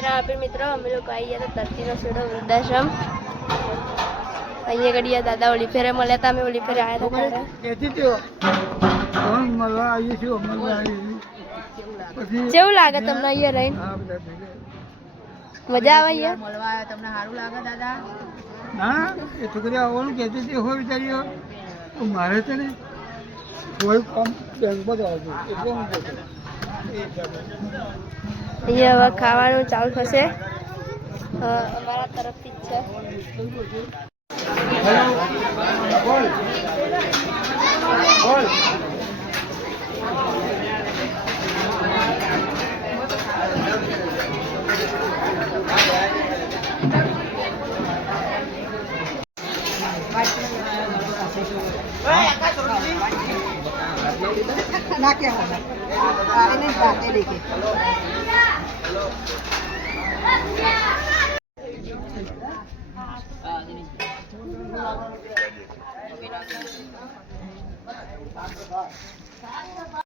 મિત્રો અમે લોકો આવી ગયા હતા ધરતીનો છેડો વૃદ્ધાશ્રમ અહીંયા ગડિયા દાદા ઓલી ફેરે મળ્યા હતા અમે ઓલી ફેરે આવ્યા હતા કેવું લાગે તમને અહીંયા રહીને મજા આવે અહીંયા મળવા આવ્યા તમને સારું લાગે દાદા ના એ છોકરી આવવાનું કહેતી હતી હોય વિચાર્યો મારે છે ને કોઈ કામ બેંકમાં જ આવતું એટલે હું કહેતો અહીંયા હવે ખાવાનું ચાલુ થશે અમારા તરફથી જ છે ના કે